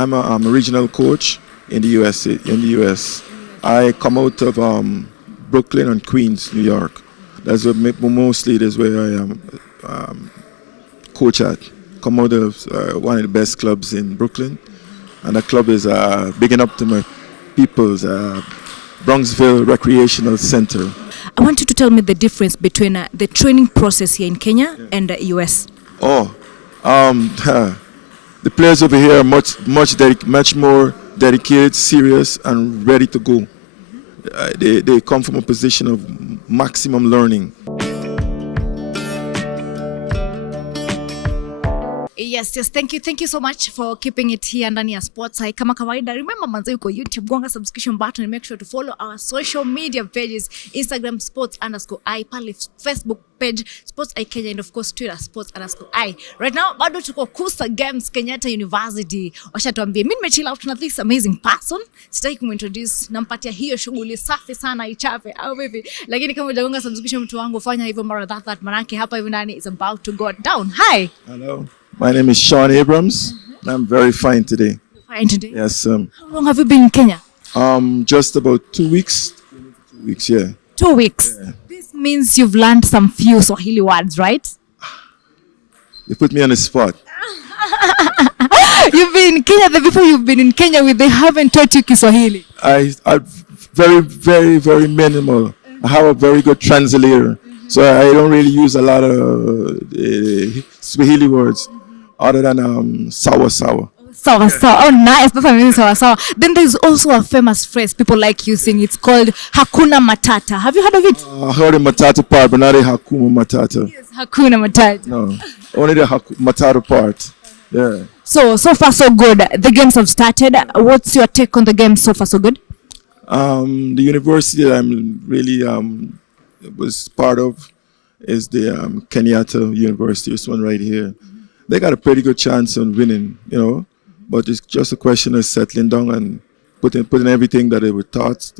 I'm a regional coach in the USA. In the US, I come out of Brooklyn and Queens, New York. That's what mostly that's where I am coach at. Come out of one of the best clubs in Brooklyn, and the club is big up to my people's Bronxville Recreational Center. I want you to tell me the difference between the training process here in Kenya and the US. Oh, the players over here are much more dedicated, serious, and ready to go. They come from a position of maximum learning. Yes, thank you so much for keeping it here ndani ya Sports Eye. Kama kawaida, remember manze uko YouTube, gonga subscription button and make sure to follow our social media pages, Instagram sports_eye, pale Facebook page Sports Eye Kenya, and of course Twitter sports_eye. Right now bado tuko Kusa Games Kenyatta University. Washatuambia mimi nimechill out na this amazing person. Sitaki kumintroduce, nampatia hiyo shughuli safi sana ichape au vipi. Lakini kama hujagonga subscription mtu wangu, fanya hivyo mara that manake hapa hivi ndani is about to go down. Hi. Hello. My name is Sean Abrams, and I'm very fine today. Fine today? Yes. How long have you been in Kenya? Just about 2 weeks. 2 weeks, yeah. 2 weeks? Yeah. This means you've learned some few Swahili words, right? You put me on the spot. You've been in Kenya, the people you've been in Kenya with, they haven't taught you Kiswahili. I very minimal. I have a very good translator. So I don't really use a lot of Swahili words other than sawa. Sawa. Oh, nice. That's amazing. Sawa. Then there's also a famous phrase people like using. It's called Hakuna Matata. Have you heard of it? I heard the Matata part, but not the Hakuna Matata. Yes, Hakuna Matata. No, only the Matata part. Yeah. So far so good. The games have started. What's your take on the games so far so good? The university that I'm really was part of is the Kenyatta University. This one right here. They got a pretty good chance on winning, but it's just a question of settling down and putting everything that they were taught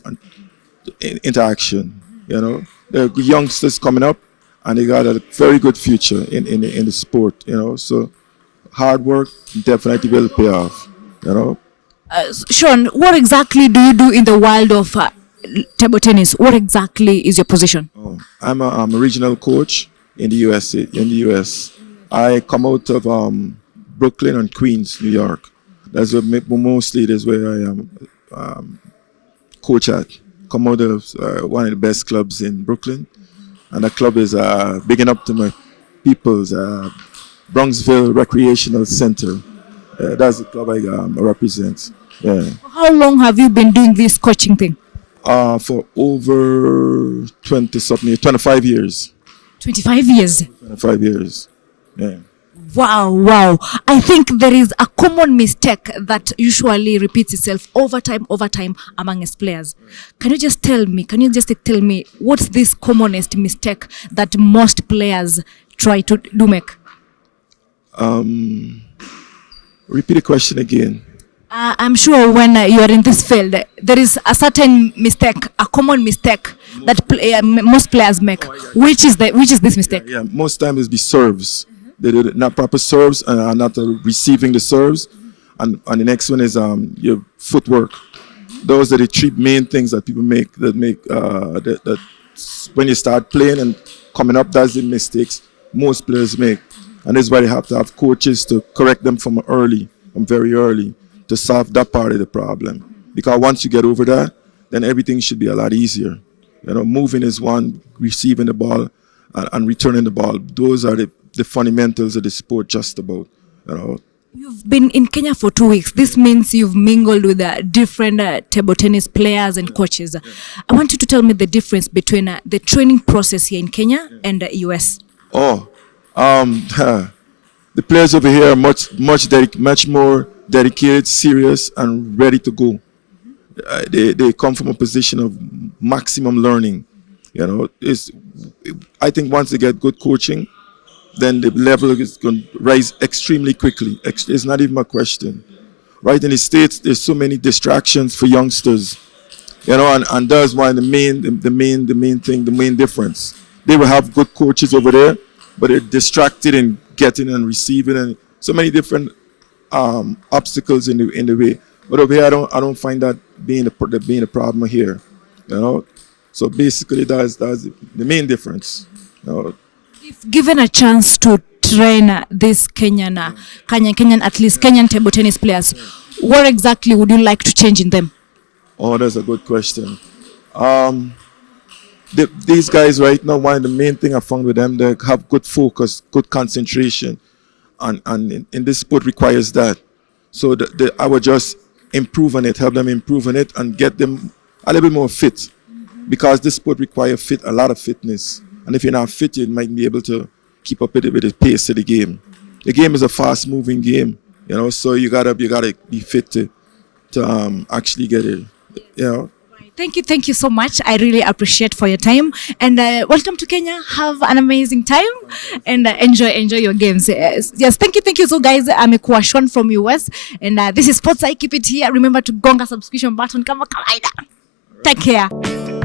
into action. They're youngsters coming up, and they got a very good future in the sport. So hard work definitely will pay off. Sean, what exactly do you do in the world of table tennis? What exactly is your position? Oh, I'm a regional coach in the USA. In the US, I come out of Brooklyn and Queens, New York. That's what mostly that's where I am coach at. Come out of one of the best clubs in Brooklyn, and the club is big up to my people's Bronxville Recreational Center. That's the club I represent. Yeah. How long have you been doing this coaching thing? For over 25 years. 25 years? 25 years, yeah. Wow. I think there is a common mistake that usually repeats itself over time among us players. Can you just tell me what's this commonest mistake that most players try to make? Repeat the question again. I'm sure when you are in this field, there is a certain mistake, a common mistake that most players make. Which is this mistake? Yeah, most times it's the serves. They do not proper serves and are not receiving the serves. And the next one is your footwork. Those are the three main things that people make that when you start playing and coming up, that's the mistakes most players make. And that's why they have to have coaches to correct them from very early, to solve that part of the problem. Because once you get over that, then everything should be a lot easier. Moving is one, receiving the ball and returning the ball. Those are the fundamentals of the sport just about. You've been in Kenya for 2 weeks. This means you've mingled with different table tennis players and coaches. I want you to tell me the difference between the training process here in Kenya and the US. Oh, the players over here are much more dedicated, serious, and ready to go. They come from a position of maximum learning. I think once they get good coaching, then the level is going to rise extremely quickly. It's not even a question. Right in the States, there's so many distractions for youngsters, and that's why the main difference. They will have good coaches over there, but they're distracted in getting and receiving and so many different obstacles in the way. But over here, I don't find that being a problem here. You know, so basically that's the main difference. You know, If given a chance to train this Kenyan, at least Kenyan table tennis players, what exactly would you like to change in them? oh, that's a good question. These guys right now, one of the main thing I found with them, they have good focus, good concentration, and in this sport requires that. So I would just improve on it, help them improve on it, and get them a little bit more fit, because this sport requires a lot of fitness. And if you're not fit, you might be able to keep up with the pace of the game. The game is a fast-moving game, you know, so you gotta be fit to actually get it, you know. Thank you so much. I really appreciate for your time, and welcome to Kenya. Have an amazing time, and enjoy your games. Yes, thank you. So guys, I'm a Shwan from US, and this is Sports. I keep it here. Remember to gonga subscription button kama kawaida. Take care.